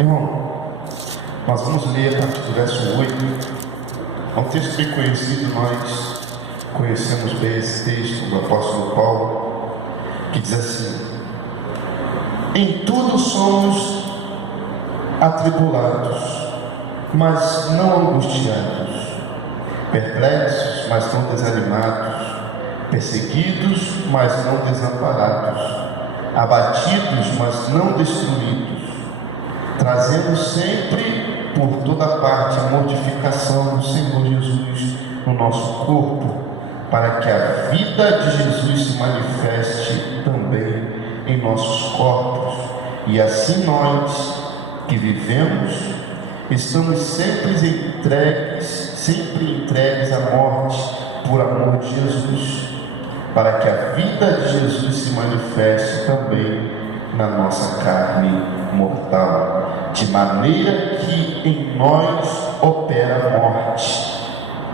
Irmão, nós vamos ler a partir do verso 8. É um texto bem conhecido, nós conhecemos bem esse texto do apóstolo Paulo, que diz assim: em tudo somos atribulados, mas não angustiados, perplexos, mas não desanimados, perseguidos, mas não desamparados, abatidos, mas não destruídos, trazendo sempre por toda parte a mortificação do Senhor Jesus no nosso corpo, para que a vida de Jesus se manifeste também em nossos corpos. E assim nós que vivemos estamos sempre entregues à morte por amor de Jesus, para que a vida de Jesus se manifeste também na nossa carne mortal, de maneira que em nós opera a morte,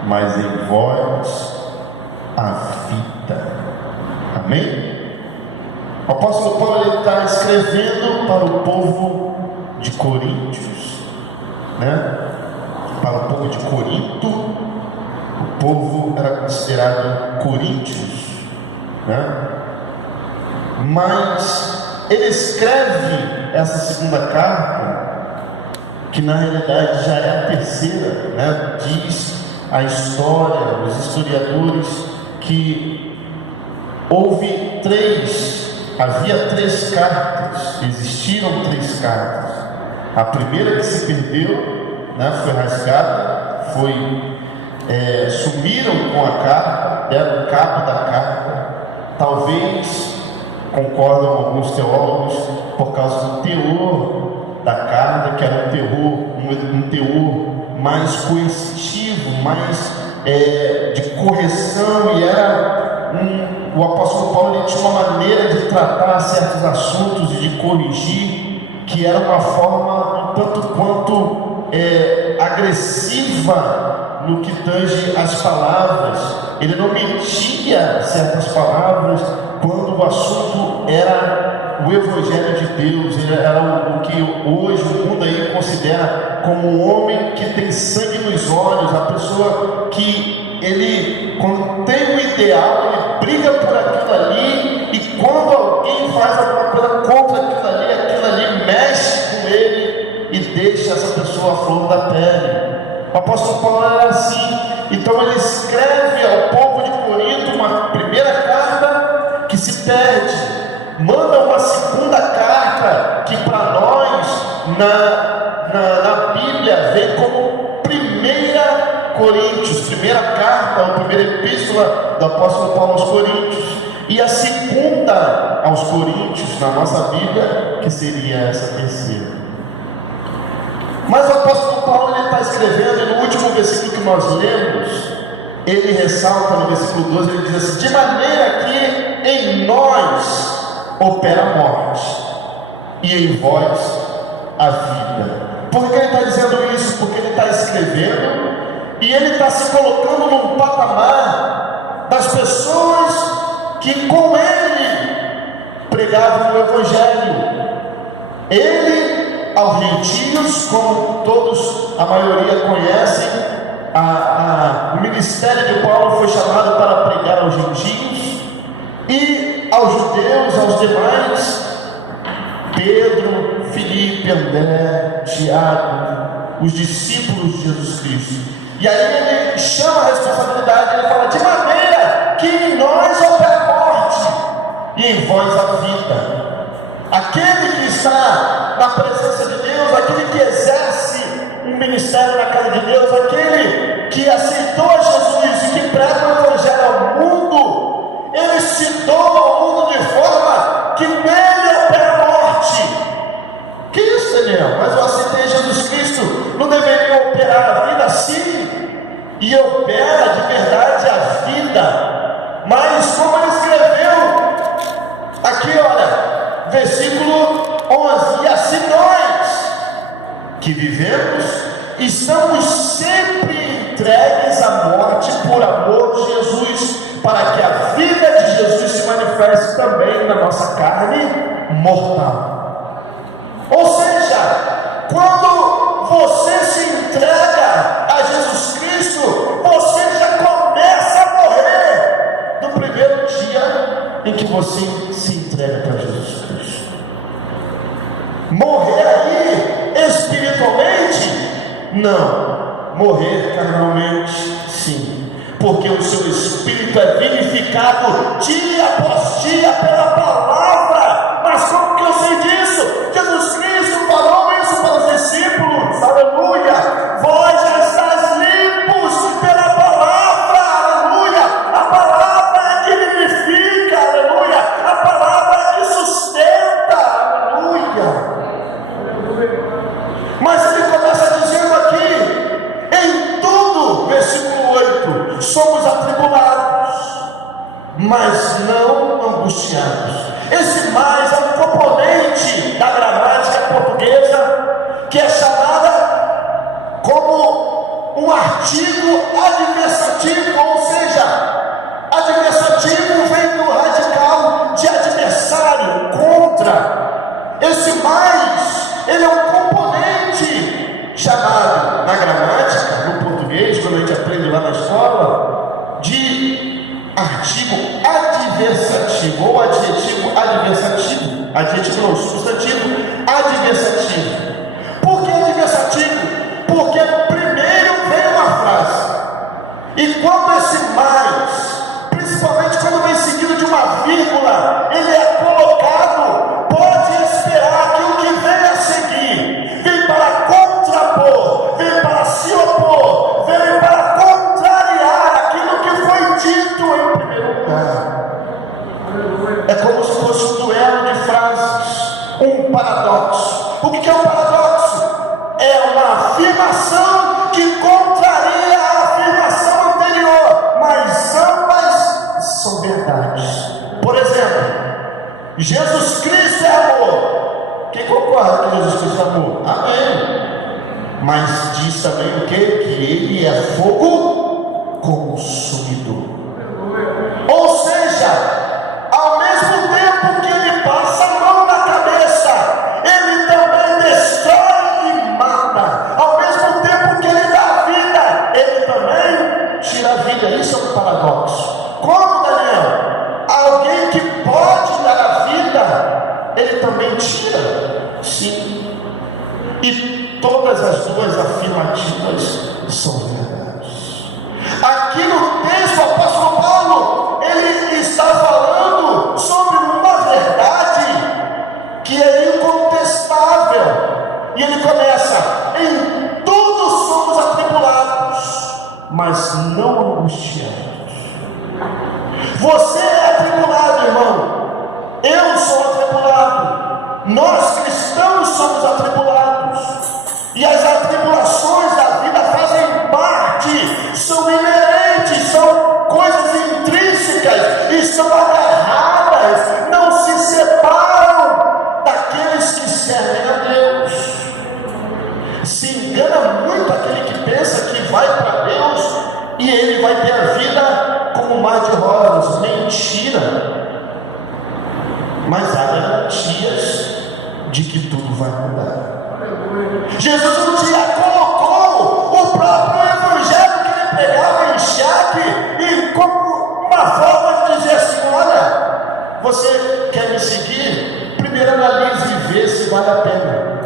mas em vós a vida. Amém? O apóstolo Paulo está escrevendo para o povo de Coríntios, né? Para o povo de Corinto. O povo era considerado coríntios, né? Mas ele escreve essa segunda carta, que na realidade já é a terceira, né? Diz a história, os historiadores, que havia três cartas, existiram três cartas. A primeira que se perdeu, né, foi rasgada, sumiram com a carta, deram o cabo da carta. Talvez, concordam alguns teólogos, por causa do teor da carta, que era um teor mais coercitivo, mais de correção, e o apóstolo Paulo ele tinha uma maneira de tratar certos assuntos e de corrigir, que era uma forma um tanto quanto agressiva no que tange as palavras. Ele não metia certas palavras quando o assunto era o Evangelho de Deus. Ele era o que hoje o mundo aí considera como um homem que tem sangue nos olhos, a pessoa que ele, quando tem um ideal, ele briga por aquilo ali, e quando alguém faz alguma coisa contra aquilo ali mexe com ele e deixa essa pessoa à flor da pele. O apóstolo Paulo era assim. Então ele escreve ao povo de Corinto uma primeira carta que se perde, manda uma segunda carta que para nós na Bíblia vem como primeira carta ou primeira epístola do apóstolo Paulo aos Coríntios, e a segunda aos Coríntios na nossa Bíblia, que seria essa terceira. Mas o apóstolo Paulo está escrevendo, e no último versículo que nós lemos, ele ressalta no versículo 12, ele diz assim: de maneira que em nós opera a morte, e em vós a vida. Por que ele está dizendo isso? Porque ele está escrevendo, e ele está se colocando num patamar das pessoas que com ele pregavam o Evangelho. Ele, aos gentios, como todos, a maioria conhecem, o ministério de Paulo foi chamado para pregar aos gentios, e aos judeus, aos demais, Pedro, Filipe, André, Tiago, os discípulos de Jesus Cristo. E aí ele chama a responsabilidade, ele fala: de maneira que em nós opera a morte, e em vós a vida. Aquele que está na presença de Deus, aquele que exerce um ministério na casa de Deus, aquele que aceitou a Jesus e que prega o Evangelho ao mundo, ele se doa ao mundo de forma que nele opera a morte. Que isso, Daniel? Mas eu aceitei Jesus Cristo, não deveria operar a vida? Sim, e opera de verdade a vida. Mas como ele escreveu aqui, olha, versículo 11: e assim nós que vivemos estamos sempre entregues à morte por amor de Jesus, para que a vida de Jesus se manifeste também na nossa carne mortal. Ou seja, quando você se entrega a Jesus Cristo, você já começa a morrer no primeiro dia em que você se entrega para Jesus Cristo. Morrer aí espiritualmente? Não. Morrer carnalmente? Sim. Porque o seu espírito é vivificado dia após dia pela palavra. Mas como que eu sei disso? Jesus Cristo falou isso para os discípulos. Aleluia. Vós já estáis limpos pela palavra. Aleluia. A palavra é que vivifica. Aleluia. A palavra é que sustenta. Aleluia. Mas ele começa dizendo aqui, em tudo, versículo 8, somos atribulados, mas não angustiados. Esse mais é um componente da gramática portuguesa, que é chamada como um artigo adversativo, ou seja, adversativo vem do radical de adversário, contra. Esse mais, ele é um componente chamado na gramática, no português, quando a gente aprende lá na escola, de artigo adversativo ou adjetivo adversativo. Adjetivo não, substantivo adversativo. Por que adversativo? Porque primeiro vem uma frase, e quando esse mais, principalmente quando vem seguido de uma vírgula, ele é colocado, pode esperar que o que vem a seguir vem para contrapor, vem para se opor, vem para contrariar aquilo que foi dito em primeiro lugar. É como se fosse um duelo de frases, um paradoxo. O que é um paradoxo? É uma afirmação que contraria a afirmação anterior, mas ambas são verdades. Por exemplo, Jesus Cristo é amor. Quem concorda que Jesus Cristo é amor? Amém. Mas diz também o quê? Que ele é fogo consumidor. Ou seja, ao mesmo tempo que ele passa a mão na cabeça, ele também destrói e mata. Ao mesmo tempo que ele dá vida, ele também tira a vida. Isso é um paradoxo. Como, Daniel? Alguém que pode dar a vida, ele também tira? Sim. E todas as duas afirmativas são verdades. Aqui no texto, o apóstolo Paulo, ele está falando sobre uma verdade que é incontestável. E ele começa: em tudo somos atribulados, mas não angustiados. Você é atribulado, irmão. Eu sou atribulado. Nós cristãos somos atribulados. E as atribulações da vida fazem parte, são inerentes, são coisas intrínsecas, estão agarradas, não se separam daqueles que servem a Deus. Se engana muito aquele que pensa que vai para Deus e ele vai ter a vida como um mar de rosas. Mentira. Mas há garantias de que tudo vai mudar. Jesus um dia colocou o próprio evangelho que ele pregava em xeque, e como uma forma de dizer assim: olha, você quer me seguir? Primeiro analise e vê se vale a pena.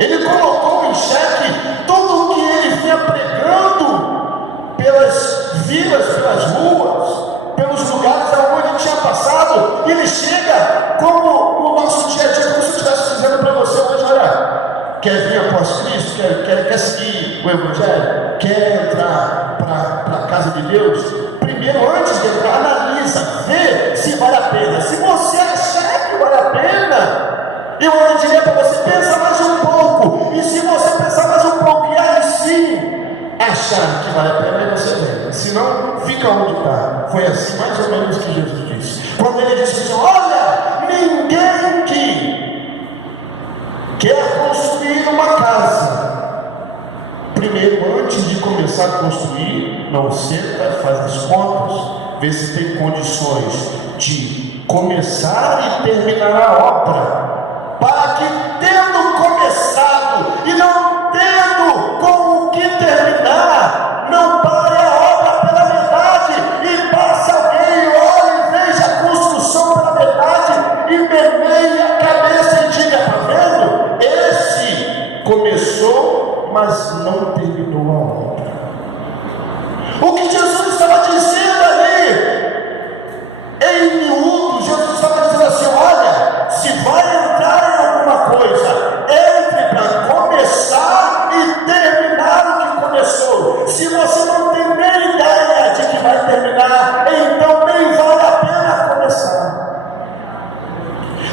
Ele colocou em xeque tudo o que ele vinha pregando pelas vilas, pelas ruas, pelos lugares aonde tinha passado. Ele chega como no nosso dia a dia, como se eu estivesse dizendo para você hoje: olha, quer vir após Cristo? Quer seguir o Evangelho? Quer entrar para a casa de Deus? Primeiro, antes de entrar, analisa, vê se vale a pena. Se você achar que vale a pena, eu diria para você: pensa mais um pouco. E se você pensar mais um pouco e aí sim achar que vale a pena, aí você vem. Senão, fica onde está. Foi assim mais ou menos que Jesus disse. Quando ele disse assim: olha, ninguém que quer construir uma casa, primeiro, antes de começar a construir, não senta, faz as contas, vê se tem condições de começar e terminar a obra, para que, tendo começado mas não terminou a obra. O que Jesus estava dizendo ali, em miúdos, Jesus estava dizendo assim: olha, se vai entrar em alguma coisa, entre para começar e terminar o que começou. Se você não tem nem ideia de que vai terminar, então nem vale a pena começar.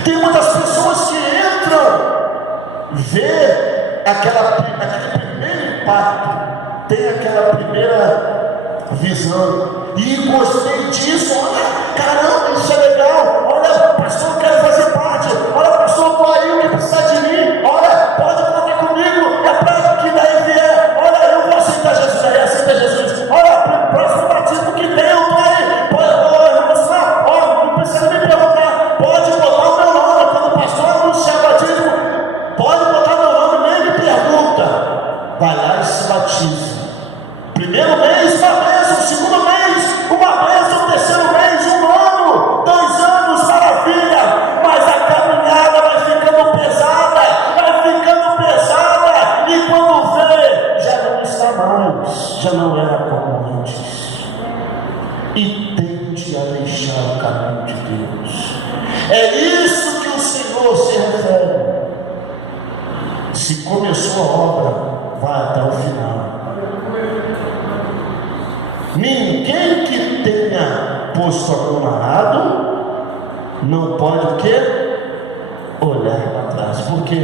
Tem muitas pessoas que entram, vê aquele primeiro impacto, tem aquela primeira visão, e gostei disso, olha, caramba, isso é legal, olha, pastor, eu quero fazer parte, olha, pastor, eu estou aí, o que precisa de mim, olha, pode contar comigo, é para que daí vier, olha, eu vou aceitar Jesus, aí aceita Jesus, olha, o próximo batismo que tem, eu estou aí, pode, não precisa me perguntar, pode botar o meu nome, quando o pastor anunciar o batismo, pode botar meu nome, nem me pergunta, vai lá e se batiza. Primeiro mês, uma bênção, segundo mês, uma bênção, terceiro mês, 1 ano, 2 anos, maravilha, mas a caminhada vai ficando pesada, e quando vê, já não está mais, já não era como antes. E tende a deixar o caminho de Deus. É isso que o Senhor se refere. Se começou a obra, vai até o final. Ninguém que tenha posto a mão no arado não pode o quê? Olhar para trás. Por quê?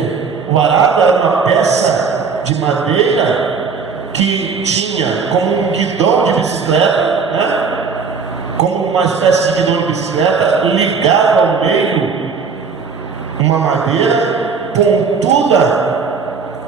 O arado era uma peça de madeira que tinha como um guidão de bicicleta, né? Como uma espécie de guidão de bicicleta, ligado ao meio, uma madeira pontuda,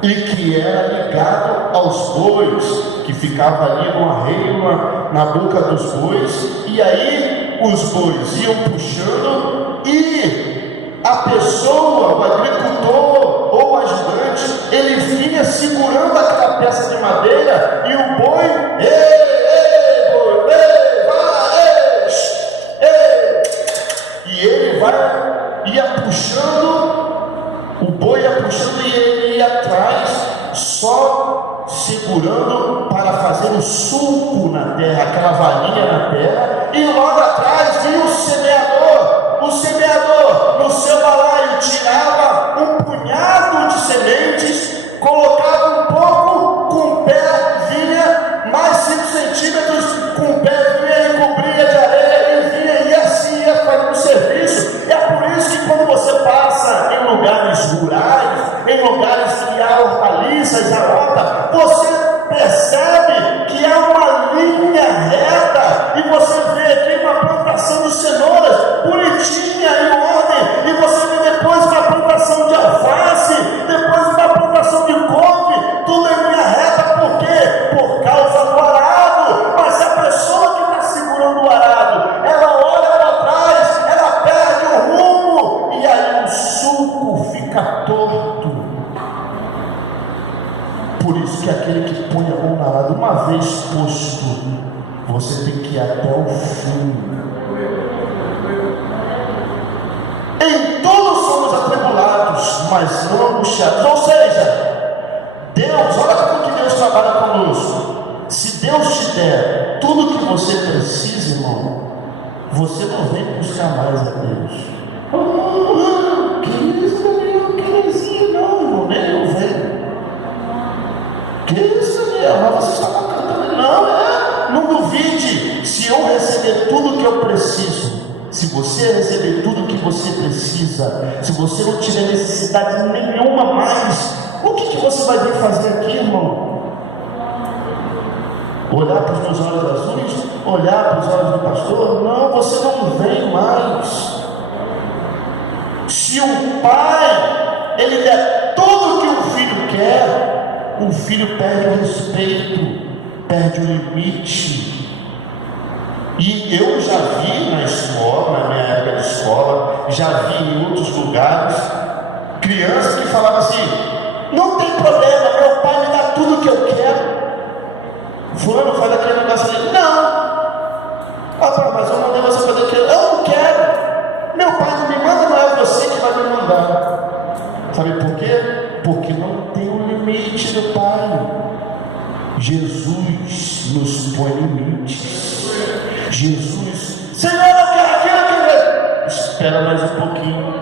e que era ligado aos bois, que ficava ali no arreio, na boca dos bois, e aí os bois iam puxando, e a pessoa, o agricultor ou o ajudante, ele vinha segurando aquela peça de madeira, e o boi, e ele ia puxando, o boi ia puxando e ele ia atrás, só segurando para fazer o sulco na terra, aquela valinha na terra, e logo atrás vinha o semeador no seu balaio, tirava um punhado de sementes, colocava um pouco, com o pé vinha mais 5 centímetros, com o pé vinha e cobria de areia, e vinha, e assim ia fazendo o serviço. É por isso que quando você passa em lugares rurais, em lugares que há hortaliças, a horta, você percebe que há uma linha reta, e você vê aqui uma plantação de cenouras bonitinha, em ordem, e você vê depois uma plantação de alface, depois uma plantação de couve, tudo em linha reta. Por quê? Por causa do arado. Mas a pessoa que está segurando o arado, ela olha para trás, ela perde o rumo, e aí o sulco fica torto. Por isso que aquele que põe a mão no arado, uma vez posto, você tem que ir até o fim. Em todos somos atribulados, mas não angustiados. Ou seja, Deus, olha como que Deus trabalha conosco. Se Deus te der tudo que você precisa, irmão, você não vem buscar mais a Deus. Que isso, eu queria não, irmão, nem eu venho. Que isso, mas você está cantando? Não duvide. Se eu receber tudo que eu preciso, se você receber tudo que você precisa, se você não tiver necessidade nenhuma mais, o que você vai vir fazer aqui, irmão? Olhar para os meus olhos azuis? Olhar para os olhos do pastor? Não, você não vem mais. Se o pai, ele der tudo que o filho quer, o filho perde o respeito, perde o limite. E eu já vi na escola, na minha época de escola, já vi em outros lugares, crianças que falavam assim: não tem problema, meu pai me dá tudo que eu quero. Fulano faz aquele negócio ali. Não. Mas eu mandei você fazer aquilo. Eu não quero. Meu pai não me manda, não é você que vai me mandar. Sabe por quê? Porque não tem um limite do pai. Jesus nos põe limites. Jesus, Senhor, eu quero aquilo, eu quero. Espera mais um pouquinho,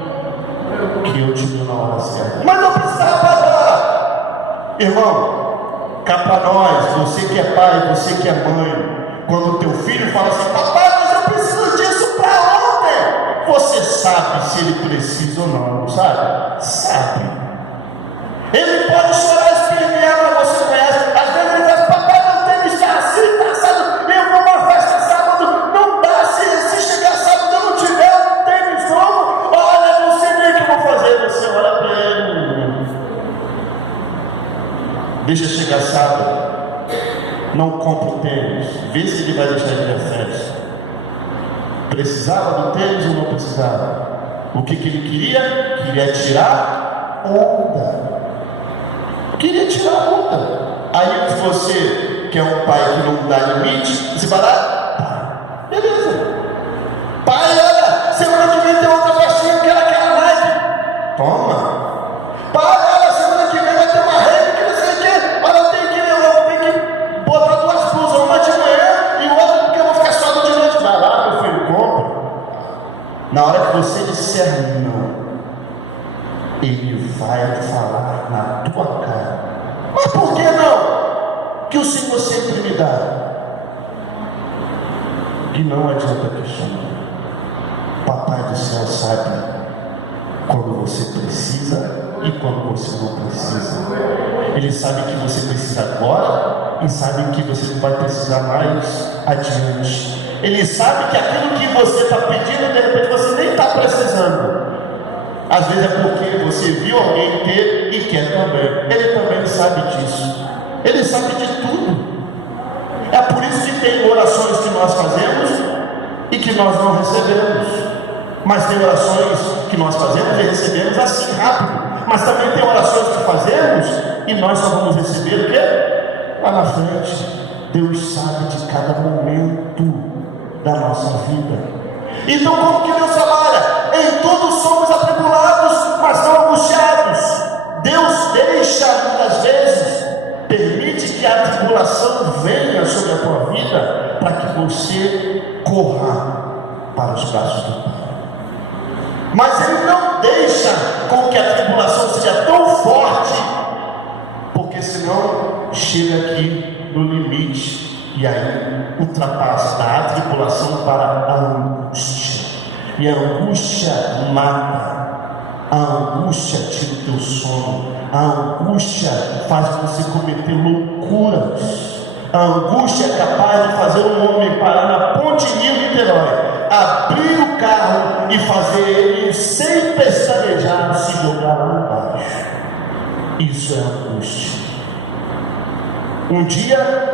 que eu te dou na hora certa. Mas eu precisava parar. Irmão, cá para nós, você que é pai, você que é mãe, quando o teu filho fala assim, papai, mas eu preciso disso para ontem, você sabe se ele precisa ou não, sabe? Sabe. Ele pode chorar, espernear, mas você conhece. Às vezes ele fala, papai, não tem está assim, está assado, eu vou uma festa sábado, não dá, se chegar sábado eu não tiver um tênis novo, olha, não sei nem o que eu vou fazer, você olha para ele, deixa chegar sábado, não compra o tênis, vê se ele vai deixar de ir à festa. Precisava do tênis ou não precisava? O que ele queria? Queria tirar onda. Queria tirar onda. Aí você, que é um pai que não dá limite, você vai lá, beleza. Pai, olha, semana que vem tem outra festinha, eu quero aquela Nike. Toma. Pai, olha, semana que vem vai ter uma rede que não sei o quê. Olha, eu tenho que botar duas blusas, uma de manhã e outra porque eu vou ficar só de noite. Vai lá, meu filho, compra. Na hora que você disser não, ele vai falar na tua cara. Mas por que não? Que o Senhor sempre me dá. E não adianta questionar. Papai do céu sabe quando você precisa e quando você não precisa. Ele sabe que você precisa agora e sabe que você vai precisar mais adiante. Ele sabe que aquilo que você está pedindo, de repente você nem está precisando. Às vezes é porque você viu alguém ter e quer também. Ele também sabe disso. Ele sabe de tudo. É por isso que tem orações que nós fazemos e que nós não recebemos. Mas tem orações que nós fazemos e recebemos assim, rápido. Mas também tem orações que fazemos e nós só vamos receber o quê? Lá na frente. Deus sabe de cada momento da nossa vida. Então como que Deus trabalha? Em tudo somos atribulados, mas não angustiados. Deus deixa muitas vezes, permite que a tribulação venha sobre a tua vida, para que você corra para os braços do Pai. Mas Ele não deixa com que a tribulação seja tão forte, porque senão chega aqui no limite, e aí ultrapassa da tribulação para a angústia. E a angústia mata, a angústia tira o teu sono, a angústia faz você cometer loucuras. A angústia é capaz de fazer um homem parar na ponte Rio-Niterói, abrir o carro e fazer ele, sem pestanejar, se jogar lá embaixo. Isso é angústia. Um dia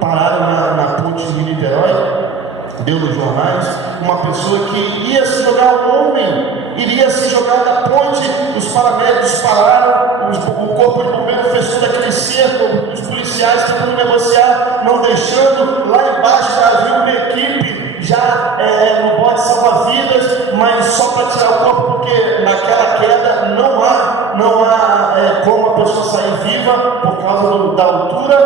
pararam na ponte Rio-Niterói, deu nos jornais, uma pessoa que ia se jogar, um homem iria se jogar da ponte. Os paramédicos pararam, o corpo de bombeiro fez todo aquele cerco, os policiais tentando negociar, não deixando. Lá embaixo já havia uma equipe já no bote salva-vidas, mas só para tirar o corpo, porque naquela queda não há como a pessoa sair viva por causa da altura.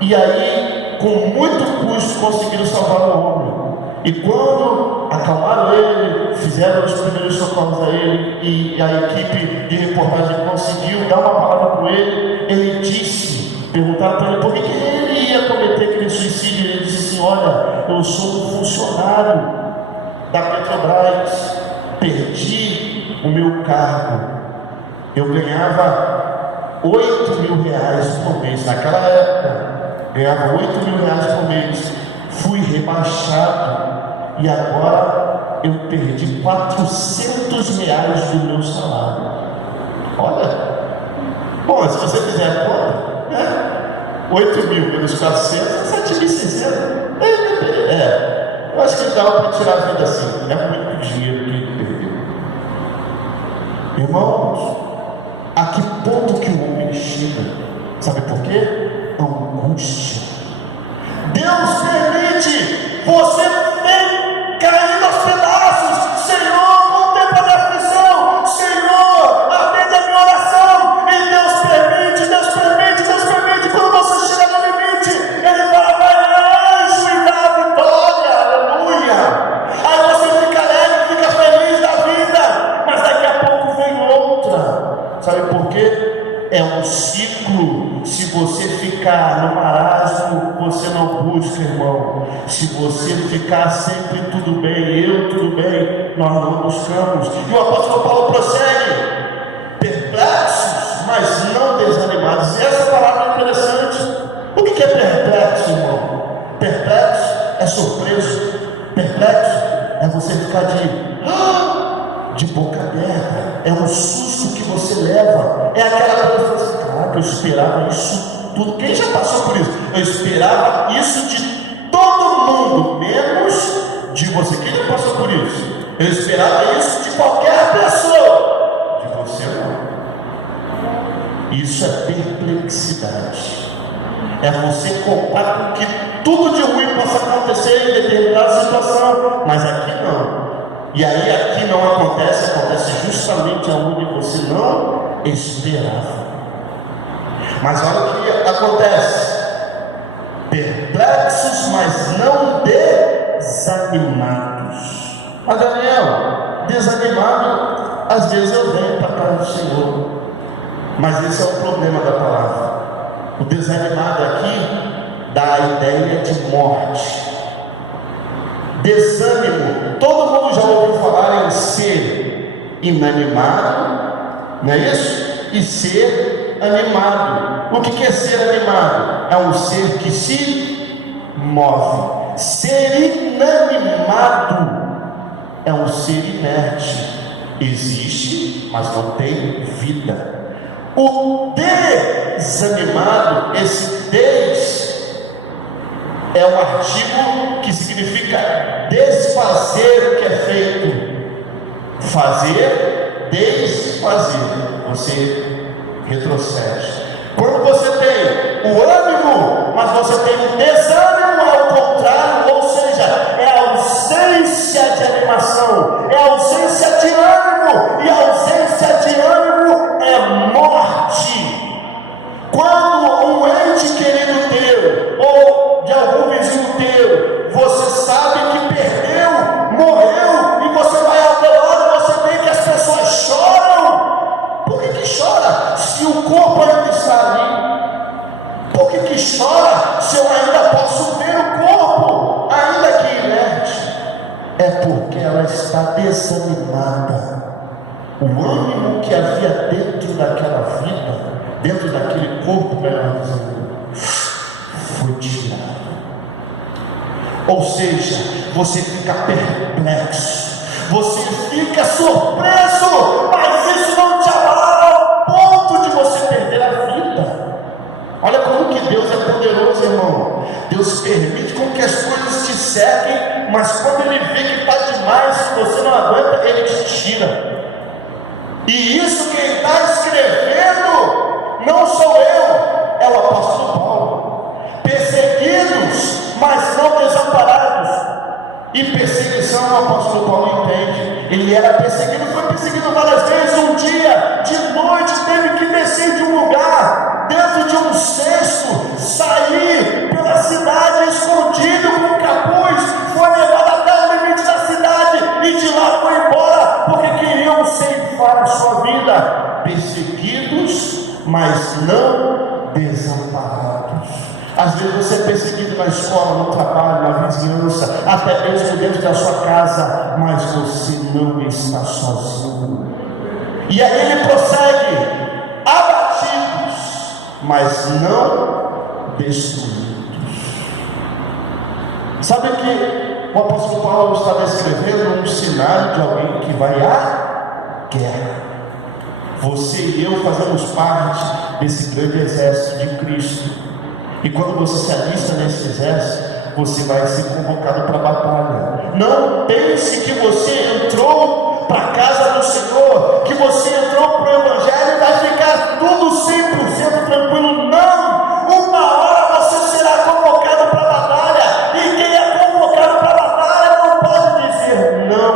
E aí, com muito custo, conseguiram salvar o homem. E quando acalmaram ele, fizeram os primeiros socorros a ele, e a equipe de reportagem conseguiu dar uma palavra com ele, ele disse, perguntaram para ele por que ele ia cometer aquele suicídio. Ele disse assim: olha, eu sou um funcionário da Petrobras, perdi o meu cargo, eu ganhava 8 mil reais por mês, naquela época ganhava 8 mil reais por mês, fui rebaixado e agora eu perdi 400 reais do meu salário. Olha, bom, se você fizer a conta, 8 mil menos 400 é 7.600. Eu acho que dá para tirar a vida assim, é muito dinheiro que ele perdeu. Irmãos, a que ponto que o homem chega? Sabe por quê? Angústia. Deus permite você vem caindo aos pedaços. Senhor, contempla a minha aflição. Senhor, atende a minha oração. E Deus permite ficar no marasmo, você não busca, irmão. Se você ficar sempre tudo bem, eu tudo bem, nós não buscamos. E o apóstolo Paulo prossegue: perplexos, mas não desanimados. E essa palavra é interessante. O que é perplexo, irmão? Perplexo é surpreso. Perplexo é você ficar de boca aberta. É um susto que você leva. É aquela coisa assim: caraca, eu esperava isso tudo. Quem já passou por isso? Eu esperava isso de todo mundo, menos de você. Quem já passou por isso? Eu esperava isso de qualquer pessoa, de você não. Isso é perplexidade. É você contar com que tudo de ruim possa acontecer em determinada situação, mas aqui não. E aí aqui não acontece justamente aonde você não esperava. Mas olha o que acontece: perplexos, mas não desanimados. Mas Daniel, desanimado, às vezes eu venho para a casa do Senhor, mas esse é o problema da palavra. O desanimado aqui dá a ideia de morte. Desânimo, todo mundo já ouviu falar em ser inanimado, não é isso? E ser animado. O que é ser animado? É um ser que se move. Ser inanimado é um ser inerte. Existe, mas não tem vida. O desanimado, esse des é um artigo que significa desfazer o que é feito. Fazer, desfazer. Você retrocede. Quando você tem o ânimo, mas você tem o desânimo ao contrário, ou seja, é a ausência de animação, é a ausência de ânimo, e a ausência de ânimo é morte. Quando um ente querido teu, ou de algum vizinho teu, você sabe que perdeu, morreu, e você vai ao velório, você vê que as pessoas choram. Por que chora se o corpo ainda está ali? Por que chora se eu ainda posso ver o corpo, ainda que inerte? É porque ela está desanimada. O ânimo que havia dentro daquela vida, dentro daquele corpo, melhor dizendo, foi tirado. Ou seja, você fica perplexo, você fica surpreso, mas isso não te abala ao ponto de você perder a vida. Olha como que Deus é poderoso, irmão. Deus permite com que as coisas te sequem, mas quando Ele vê que está demais, se você não aguenta, Ele te tira. E isso quem está escrevendo não sou eu, é o apóstolo Paulo. Perseguidos, mas não desamparados. E perseguição o apóstolo Paulo entende. Ele era perseguido, foi perseguido várias vezes. Um dia, de noite, teve que descer de um lugar, dentro de um cesto, sair pela cidade escondido com um capuz, foi levado até o limite da cidade e de lá foi embora, porque queriam ceifar a sua vida. Perseguidos, mas não desamparados. Às vezes você é perseguido na escola, no trabalho, na vizinhança, até mesmo dentro da sua casa, mas você não está sozinho. E aí ele prossegue: abatidos, mas não destruídos. Sabe que o apóstolo Paulo estava escrevendo um cenário de alguém que vai à guerra. Você e eu fazemos parte desse grande exército de Cristo. E quando você se alista nesse exército, você vai ser convocado para a batalha. Não pense que você entrou para a casa do Senhor, que você entrou para o Evangelho e vai ficar tudo 100% tranquilo. Não! Uma hora você será convocado para a batalha. E quem é convocado para a batalha não pode dizer não.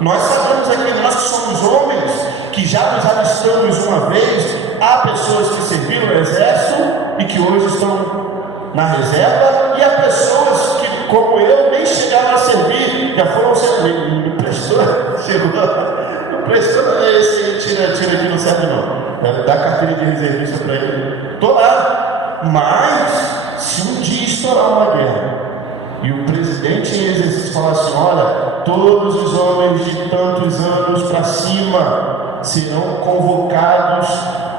Nós sabemos aqui, nós que somos homens, que já nos alistamos uma vez. Há pessoas que serviram no exército e que hoje estão na reserva, e há pessoas que, como eu, nem chegaram a servir, já foram servir. Me prestou, chegou, me prestou, esse tira aqui, não serve não, dá carteira de reservista para ele. Estou lá, Mas, se um dia estourar uma guerra, e o presidente em exercício falar assim: olha, todos os homens de tantos anos para cima serão convocados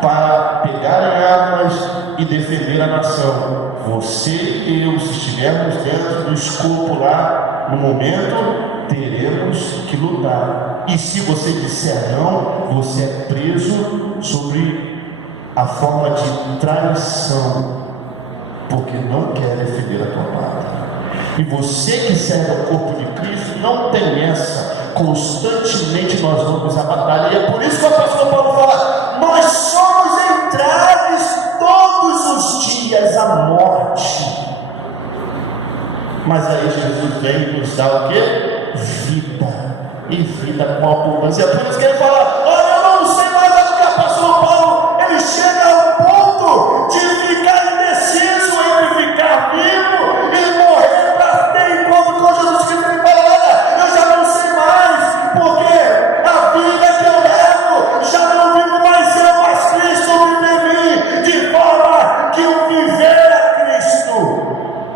para pegarem armas e defender a nação. Você e eu, se estivermos dentro do escopo lá no momento, teremos que lutar. E se você disser não, você é preso sobre a forma de traição, porque não quer defender a tua pátria. E você que serve ao corpo de Cristo, não tem essa. Constantemente nós vamos à batalha. E é por isso que o apóstolo Paulo fala: nós somos entregues todos os dias à morte. Mas aí Jesus vem nos dar o quê? Vida. E vida com abundância. É por isso que ele fala: olha, eu não sei mais do que o apóstolo Paulo. Ele chega ao ponto de ficar indeciso entre ficar vivo e morrer para ter encontro com Jesus Cristo. Ele fala: olha, eu já não sei mais, porque a vida que eu levo já não vivo mais eu, mas Cristo vive em mim, de forma que o viver é Cristo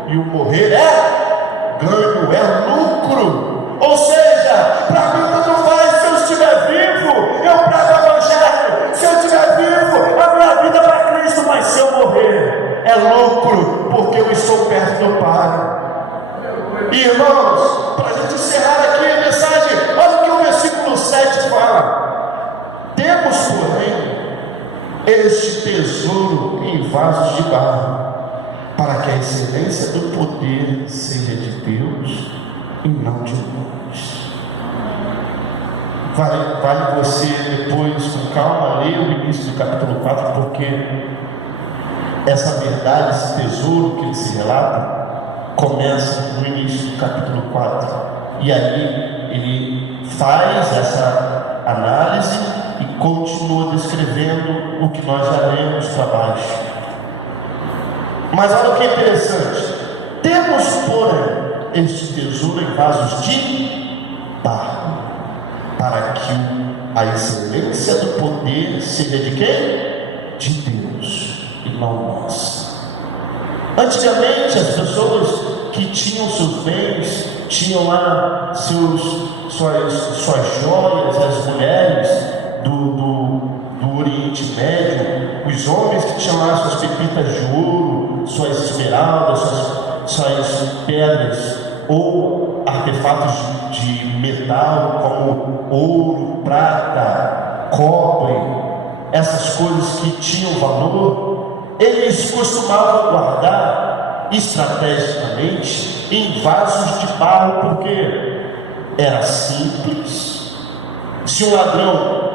e o morrer é ganho, é lucro. Ou seja, para mim tanto faz se eu estiver vivo, eu prego o evangelho. Se eu estiver vivo, a minha vida é para Cristo, mas se eu morrer, é lucro, porque eu estou perto do Pai. Irmãos, para a gente encerrar aqui a mensagem, olha o que o versículo 7 fala: temos, porém, este tesouro em vasos de barro, para que a excelência do poder seja de Deus e não de nós. Vale você depois, com calma, ler o início do capítulo 4, porque essa verdade, esse tesouro que ele se relata, começa no início do capítulo 4. E aí ele faz essa análise e continua descrevendo o que nós já lemos para baixo. Mas olha o que é interessante: temos, porém, este tesouro em vasos de barro, para que a excelência do poder seja de quem? De Deus e não nossa. Antigamente as pessoas que tinham seus bens, tinham lá suas joias, as mulheres do Oriente Médio, os homens que tinham lá suas pepitas de ouro, suas esmeraldas, suas pedras ou artefatos de metal como ouro, prata, cobre, essas coisas que tinham valor, eles costumavam guardar estrategicamente em vasos de barro, porque era simples. Se um ladrão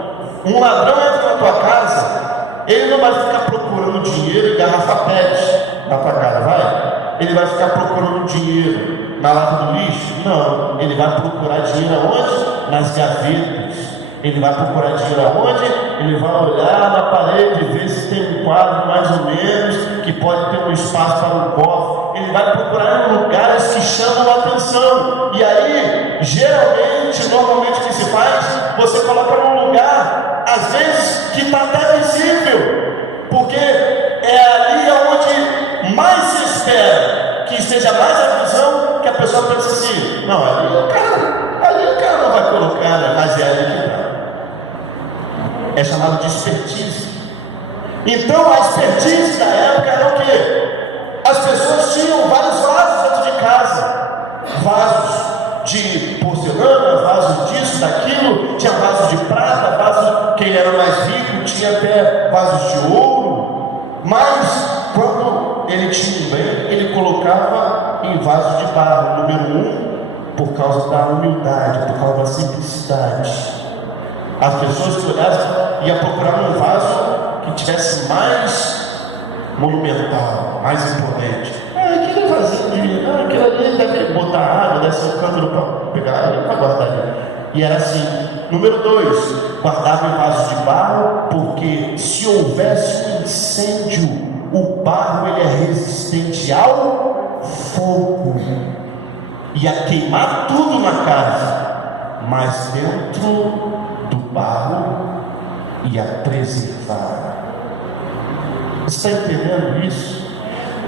entra na tua casa, ele não vai ficar procurando dinheiro em garrafa PET na tua casa, vai? Ele vai ficar procurando dinheiro na lata do lixo? Não, ele vai procurar dinheiro aonde? Nas gavetas. Ele vai procurar dinheiro aonde? Ele vai olhar na parede, ver se tem um quadro mais ou menos, que pode ter um espaço para um cofre. Ele vai procurar em lugares que chamam a atenção. E aí, normalmente o que se faz? Você coloca num lugar, às vezes, que está até visível, porque é ali onde mais se espera que esteja mais a visão, que a pessoa pensa assim: não, ali o cara não vai colocar, né? Mas é ali que está. É chamado de expertise. Então a expertise da época era o quê? As pessoas tinham vários vasos dentro de casa, vasos de porcelana, vasos disso, daquilo, tinha vasos de prata, vasos, quem era mais rico tinha até vasos de ouro. Mas quando ele tinha um bem, ele colocava em vasos de barro. Número 1, por causa da humildade, por causa da simplicidade. As pessoas que olhassem iam procurar um vaso que tivesse mais monumental, mais imponente. Aquele vasinho, aquele ali deve botar água, deve ser um cântaro para pegar, para guardar ali. E era assim. Número 2, guardava em vasos de barro, porque se houvesse um incêndio, o barro ele é resistente ao fogo, ia queimar tudo na casa, mas dentro do barro ia preservar. Você está entendendo isso?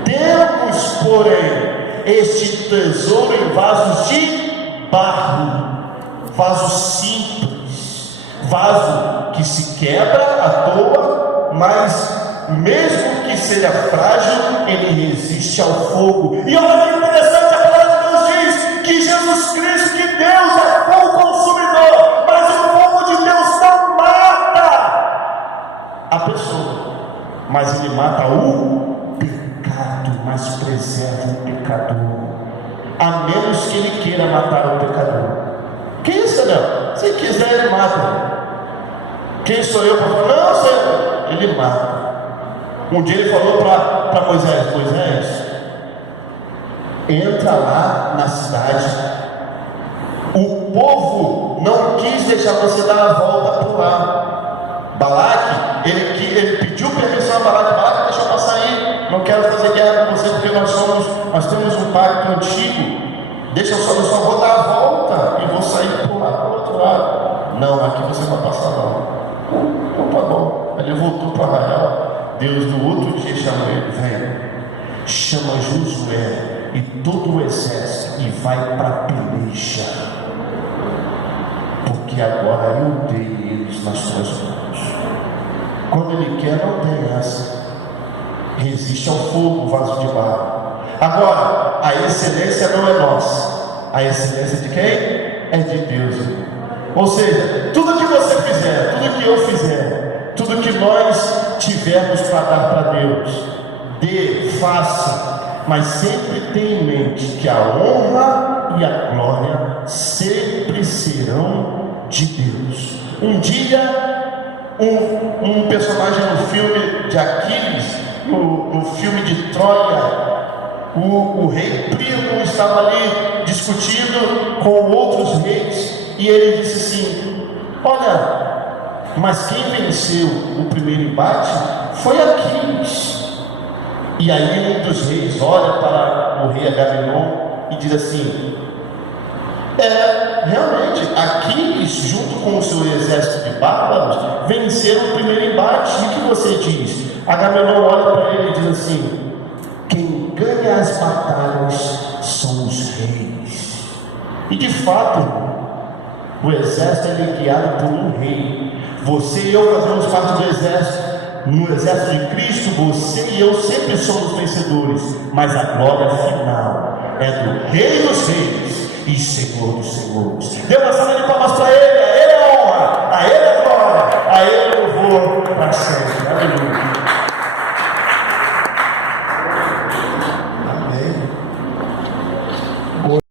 Temos, porém, este tesouro em vasos de barro, vaso simples, vaso que se quebra à toa, mas mesmo que seja frágil, ele resiste ao fogo. E olha que interessante, a palavra de Deus diz que Jesus Cristo, que Deus é fogo consumidor, mas o fogo de Deus não mata a pessoa, mas ele mata o pecado, mas preserva o pecador, a menos que ele queira matar o pecador. Que isso, Daniel? Se quiser, ele mata. Quem sou eu para falar? Não, Senhor, ele mata. Um dia ele falou para Moisés: Moisés, entra lá na cidade. O povo não quis deixar você dar a volta por lá. Balaque, ele pediu permissão a Balaque, deixa eu passar aí, não quero fazer guerra com você, porque nós temos um pacto antigo. Deixa eu só vou dar a volta e vou sair por lá, para o outro lado. Não, aqui você vai passar não. Então tá bom. Ele voltou para Arraial. Deus no outro dia chamou ele: vem, chama Josué e todo o exército e vai para a peleja, porque agora eu dei eles nas tuas mãos. Quando ele quer, não tem essa. Resiste ao fogo, vaso de barro. Agora, a excelência não é nossa. A excelência de quem? É de Deus. Ou seja, tudo que você fizer, tudo que eu fizer, tudo que nós tivermos para dar para Deus, dê, faça, mas sempre tenha em mente que a honra e a glória sempre serão de Deus. Um dia, um personagem no filme de Aquiles, no filme de Troia, o rei Príamo estava ali discutindo com outros reis, e ele disse assim: olha, mas quem venceu o primeiro embate foi Aquiles. E aí um dos reis olha para o rei Agamenon e diz assim: realmente, Aquiles, junto com o seu exército de bárbaros, venceram o primeiro embate. E o que você diz? Agamenon olha para ele e diz assim: quem ganha as batalhas são os reis. E de fato, o exército é guiado por um rei. Você e eu fazemos parte do exército. No exército de Cristo, você e eu sempre somos vencedores, mas a glória final é do Rei dos Reis e Senhor dos Senhores. Dê uma salva de palmas para ele.